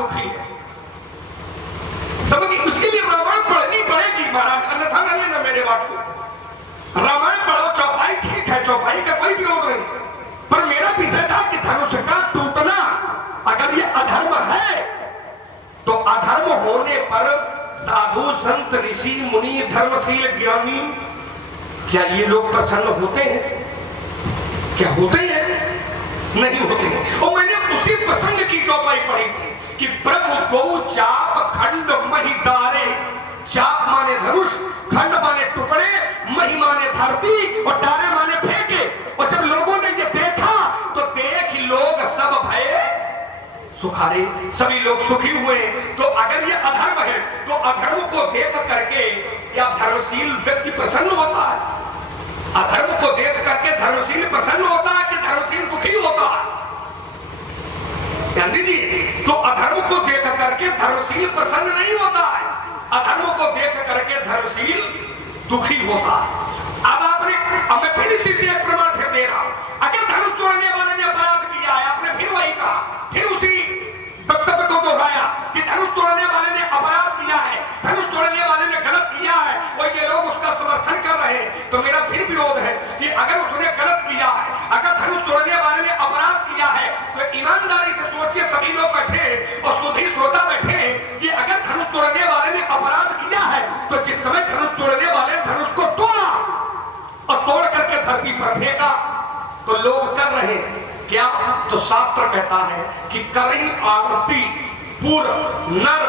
दुखी है। समझिए, उसके लिए रामायण पढ़नी पड़ेगी महाराज, अन्यथा न लेना मेरे बात को। रामायण पढ़ो, चौपाई ठीक है, चौपाई का कोई विरोध नहीं, पर मेरा विषय था कि धनुष का टूटना अगर ये अधर्म है तो अधर्म होने पर साधु संत ऋषि मुनि धर्मशील ज्ञानी क्या ये लोग प्रसन्न होते हैं? क्या होते हैं? नहीं होते हैं। और मैंने उसी प्रसंग की चौपाई पढ़ी थी कि प्रभु गौ चाप खंड मही डारे। चाप माने धनुष, खंड माने टुकड़े, मही माने धरती और डारे माने फेंके। और जब लोगों ने ये देखा तो देख लोग सब भये सुखारे, सभी लोग सुखी हुए। तो अगर ये अधर्म है तो अधर्म को देख करके क्या धर्मशील व्यक्ति प्रसन्न होता है? अधर्म को देख करके धर्मशील प्रसन्न होता है कि धर्मशील दुखी होता है? ध्यान दीजिए, तो अधर्म को देख करके धर्मशील प्रसन्न नहीं होता है, अधर्म को देख करके धर्मशील दुखी होता है। अब मैं फिर इसी से एक प्रमाण फिर दे रहा हूं। अगर धनुष तोड़ने वाले ने अपराध किया है, आपने फिर वही कहा, फिर उसी वक्तव्य को दोहराया कि धनुष तोड़ने वाले ने अपराध किया है, धनुष तोड़ने वाले ने गलत किया है और ये लोग उसका समर्थन कर रहे हैं। तो मेरा फिर विरोध है कि अगर उसने गलत किया है, अगर धनुष तोड़ने वाले ने अपराध किया है, तो ईमानदारी से सोचिए, सभी लोग बैठे और सुधी श्रोता बैठे कि अगर धनुष तोड़ने वाले ने अपराध किया है तो जिस समय धनुष तोड़ने वाले धनुष को तोड़ा और तोड़ करके धरती पर फेंका तो लोग कर रहे हैं क्या? तो शास्त्र कहता है कि करें आरती पूर्व नर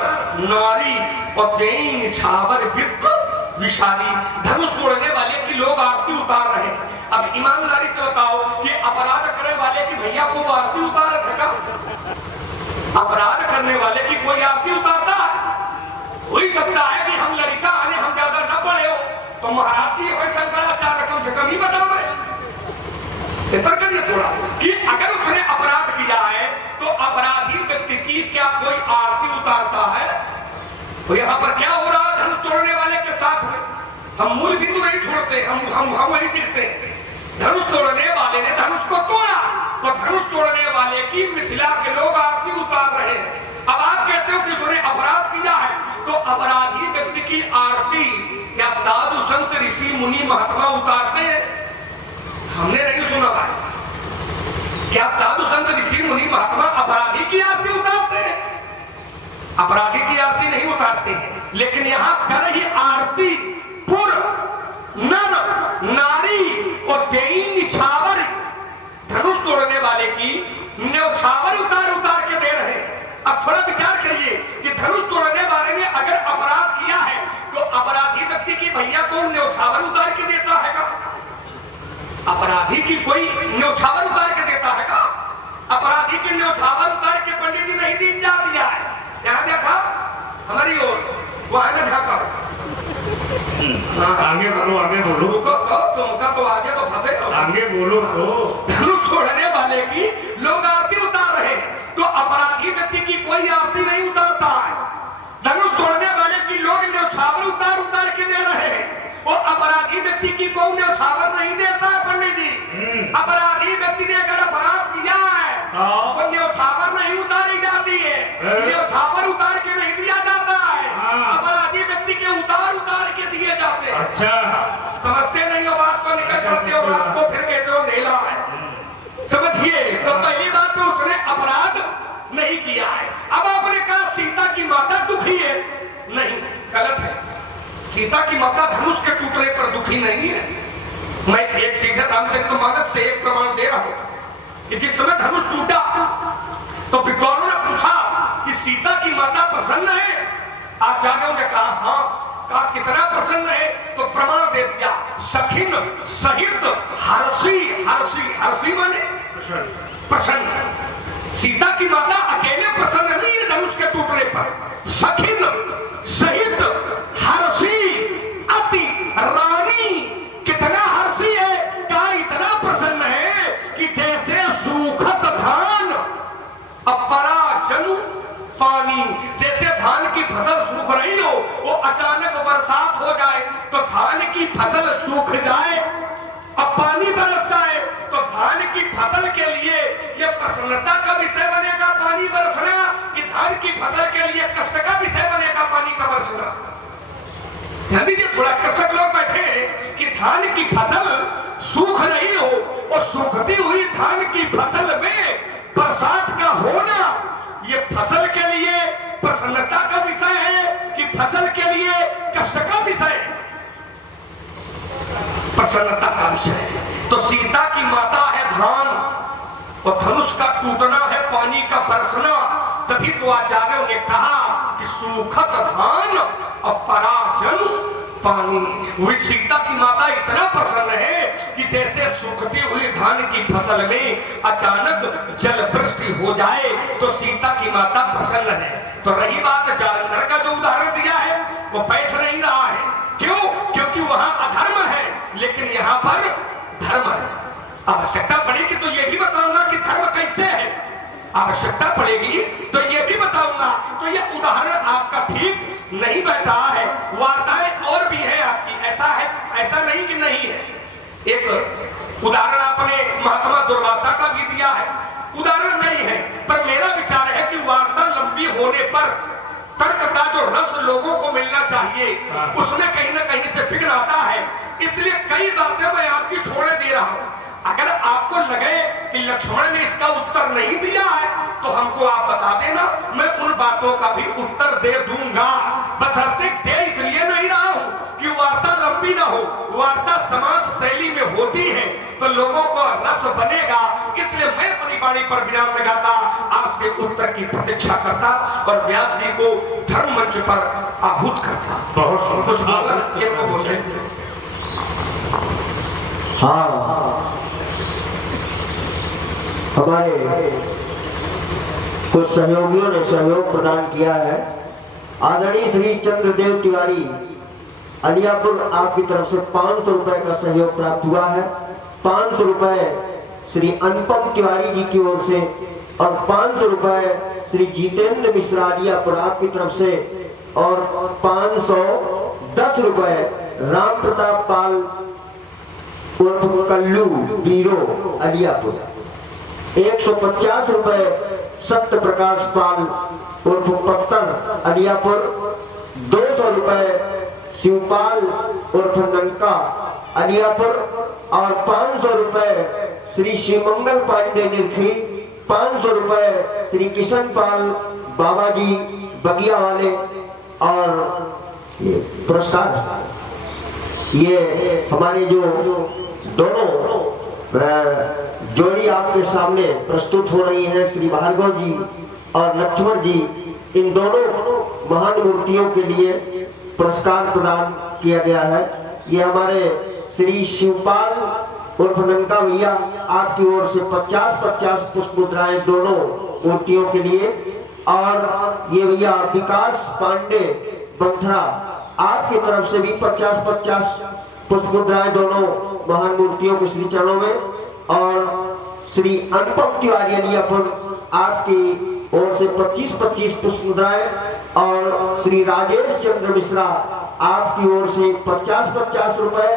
नारी और जैन छावर वित्त विशारी। धनुष तोड़ने वाले की लोग आरती उतार रहे हैं। अब ईमानदारी से बताओ कि अपराध करने वाले की भैया को आरती उतार था? अपराध करने वाले की कोई आरती उतारता है? हो ही सकता है कि हम लड़का आने हम ज्यादा न पढ़े हो तो महाराज जी हो शंकराचार्य कम से कम ही बताओ चिंतन करिए थोड़ा कि अगर उसने अपराध किया है तो अपराधी व्यक्ति की क्या कोई आरती उतारता है? तो यहाँ पर क्या हो रहा है धनुष तोड़ने वाले के साथ में? हम मूल बिंदु नहीं छोड़ते, हम वही टिकते हैं। धनुष तोड़ने वाले ने धनुष को तोड़ा तो धनुष तोड़ने वाले की मिथिला के लोग आरती उतार रहे हैं। अब आप कहते हो कि उसने अपराध किया है तो अपराधी व्यक्ति की आरती क्या साधु संत ऋषि मुनि महात्मा उतारते हैं? हमने नहीं सुना है। क्या साधु संत ऋषि मुनि महात्मा अपराधी की आरती उतारते हैं? अपराधी की आरती नहीं उतारते हैं, लेकिन यहाँ कर ही आरती पुर नर नारी और देई निछावर। धनुष तोड़ने वाले की न्यौछावर उतार उतार के दे रहे हैं। अब थोड़ा विचार करिए कि धनुष तोड़ने वाले ने अगर अपराध किया है तो अपराधी व्यक्ति की भैया को न्यौछावर उतार के देता है का? अपराधी की कोई न्यौछावर उतार के देता है का? अपराधी की न्यौछावर उतार के पंडित जी नहीं दीन जा दिया है। यहाँ देखा हमारी ओर वहां न झाका। आगे बोलो, आगे बोलो। तुमका तो आगे तो फंसे, आगे बोलो तो। धनुष तोड़ने वाले की लोग आरती उतार रहे हैं तो अपराधी व्यक्ति की कोई आरती नहीं उतारता है। धनुष तोड़ने वाले की लोग न्यौछावर उतार उतार के दे रहे हैं और अपराधी व्यक्ति की कोई न्यौछावर नहीं देता है पंडित जी। अपराधी व्यक्ति ने अगर अपराध किया है तो न्यौछावर नहीं उतारी जाती है, न्यौछावर उतार के नहीं दिया जाता है, अपराधी व्यक्ति के उतार उतार के दिए जाते हैं। अच्छा, समझते नहीं हो बात को, निकल पड़ते हो रात को फिर कहते हो अंधेला है। समझिए, तो पहली बात तो उसने अपराध नहीं किया है। अब आपने कहा सीता की माता दुखी है, नहीं, गलत है। सीता की माता धनुष के टूटने पर दुखी नहीं है। मैं एक सीधे रामचरितमानस से एक प्रमाण दे रहा हूं कि जिस समय धनुष टूटा तो विद्वानों ने पूछा कि सीता की माता प्रसन्न है? आचार्यों ने कहा हाँ। कहा कितना प्रसन्न है? तो प्रमाण दे दिया, सखिन सहित हर्षी। हर्षी, हर्षी माने प्रसन्न। सीता की माता अकेले प्रसन्न नहीं है धनुष के टूटने पर, सखिन सहित हर्षी अति रानी। कितना हर्षी है? कहा इतना प्रसन्न है कि जैसे सूखत धान अपरा जनु पानी। जैसे धान की फसल सूख रही हो, वो अचानक बरसात हो जाए तो धान की फसल सूख जाए और पानी बरस जाए तो धान की फसल के लिए यह प्रसन्नता का विषय बनेगा पानी बरसना, कि धान की फसल के लिए कष्ट का विषय बनेगा पानी का बरसना? ध्यान दीजिए, थोड़ा कृषक लोग बैठे कि धान की फसल सूख रही हो और सूखती हुई धान की फसल में बरसात का होना, यह फसल के लिए प्रसन्नता का विषय है कि फसल के लिए कष्ट का विषय है? प्रसन्नता का विषय है। तो सीता की माता है धान और धनुष का टूटना है पानी का बरसना। तभी तो आचार्यों ने कहा कि सूखत धान और पराजन पानी। वही सीता की माता इतना प्रसन्न है कि जैसे सूखती हुई धान की फसल में अचानक जल वृष्टि हो जाए तो सीता की माता प्रसन्न है। तो रही बात जालंधर का जो उदाहरण दिया है वो बैठ नहीं रहा है। क्यों? क्योंकि वहां अधर्म है लेकिन यहाँ पर धर्म है। आवश्यकता पड़ेगी तो ये भी बताऊंगा कि धर्म कैसे है, आवश्यकता पड़ेगी तो ये भी बताऊंगा। तो ये उदाहरण आपका ठीक नहीं बैठा है। वार्ताएं और भी है आपकी, ऐसा है, ऐसा नहीं कि नहीं है। एक उदाहरण आपने महात्मा दुर्वासा का भी दिया है, उदाहरण नहीं है, पर मेरा विचार है कि वार्ता लंबी होने पर तर्क का जो रस लोगों को मिलना चाहिए उसमें कहीं ना कहीं से विघ्न आता है। इसलिए कई बातें मैं आपकी छोड़े दे रहा हूं। अगर आपको लगे कि लक्ष्मण ने इसका उत्तर नहीं दिया है तो हमको आप बता देना, मैं उन बातों का भी उत्तर दे दूंगा। बशर्ते दे इसलिए नहीं रहा हूं कि वार्ता लंबी ना हो। वार्ता समास शैली में होती है तो लोगों को रस बनेगा। इसलिए मैं अपनी वाणी पर विराम लगाता, आपसे उत्तर की प्रतीक्षा करता और व्यास जी को धर्म मंच पर आहूत करता। बहुत कुछ बोले। हाँ, हमारे कुछ सहयोगियों ने सहयोग प्रदान किया है। आदरणीय श्री चंद्रदेव तिवारी अलियापुर आपकी तरफ से 500 रुपए का सहयोग प्राप्त हुआ है। 500 रुपए श्री अनुपम तिवारी जी की ओर से और 500 रुपए श्री जितेंद्र मिश्रा अलियापुर आपकी तरफ से और 510 रुपए राम प्रताप पाल उर्फ कल्लू बीरो अलियापुर। 150 रुपए सत्य प्रकाश पाल उर्फ पत्तर अलियापुर। 200 रुपए शिवपाल उर्फ नंका अलियापुर और 500 रुपए श्री शिवमंगल पांडे निर्खी। 500 रुपए श्री किशन पाल बाबा जी बगिया वाले। और ये पुरस्कार ये हमारे जो दोनों जोड़ी आपके सामने प्रस्तुत हो रही है, श्री भार्गव जी और लक्ष्मण जी, इन दोनों महान मूर्तियों के लिए पुरस्कार प्रदान किया गया है। ये हमारे श्री शिवपाल उर्फ नंका भैया आपकी ओर से 50-50 पुष्प मुद्राएं दोनों मूर्तियों के लिए और ये भैया विकास पांडे बंथरा आपकी तरफ से भी 50-50 पुष्प मुद्राएं दोनों महान मूर्तियों के श्री चरणों में और श्री अनुपम तिवारी अलियापुर आपकी ओर से 25-25 पुष्प मुद्राएं और श्री राजेश चंद्र मिश्रा आपकी ओर से 50-50 रुपए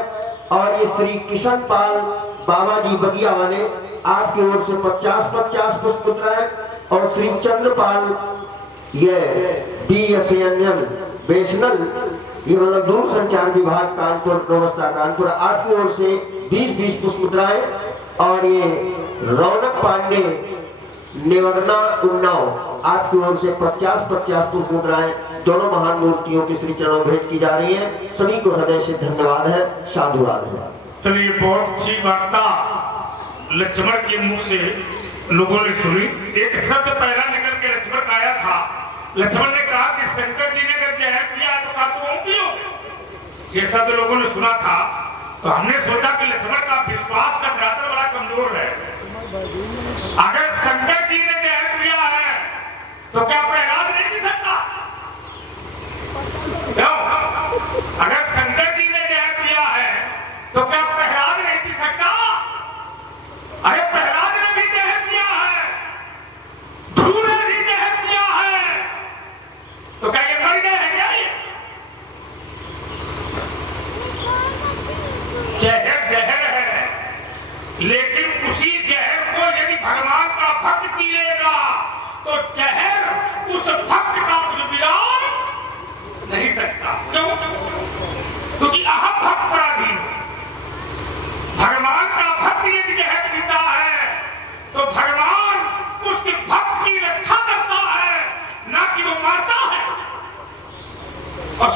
और ये श्री किशन पाल बाबा जी बगिया वाले आपकी ओर से 50-50 पुष्प मुद्राएं और श्री चंद्रपाल ये BSNL बेसनल ये मतलब दूर संचार विभाग कानपुर व्यवस्था कानपुर आपकी ओर से 20-20 पुष्प मुद्राएं और ये रौनक पांडे नेवरना उन्नाव आपकी ओर से 50-50 पुष्प मुद्राएं दोनों महान मूर्तियों की श्री चरणों भेंट की जा रही है। सभी को हृदय से धन्यवाद है, साधुवाद है। चलिए, बहुत अच्छी वार्ता लक्ष्मण के मुख से लोगों ने सुनी। एक शब्द पहला निकल के लक्ष्मण का आया था। लक्ष्मण ने कहा कि शंकर जी ने अगर जहर पिया तो का तुम पियो। ये शब्द लोगों ने सुना था तो हमने सोचा कि लक्ष्मण का विश्वास का धरातल बड़ा कमजोर है। अगर शंकर जी ने जहर पिया है तो क्या प्रहलाद नहीं पी सकता? क्यों? अगर शंकर जी ने जहर पिया है तो क्या प्रहलाद नहीं पी सकता? अरे प्रहलाद ने भी जहर पिया है, ध्रुव ने भी जहर पिया है, तो क्या ये मर गए हैं क्या? ये जहर जहर है लेकिन उसी नहीं सकता। क्यों? क्योंकि अहम भक्त पराधीन, भगवान का भक्त यदि है पिता है तो भगवान उसके भक्त की रक्षा करता है, ना कि वो मारता है। और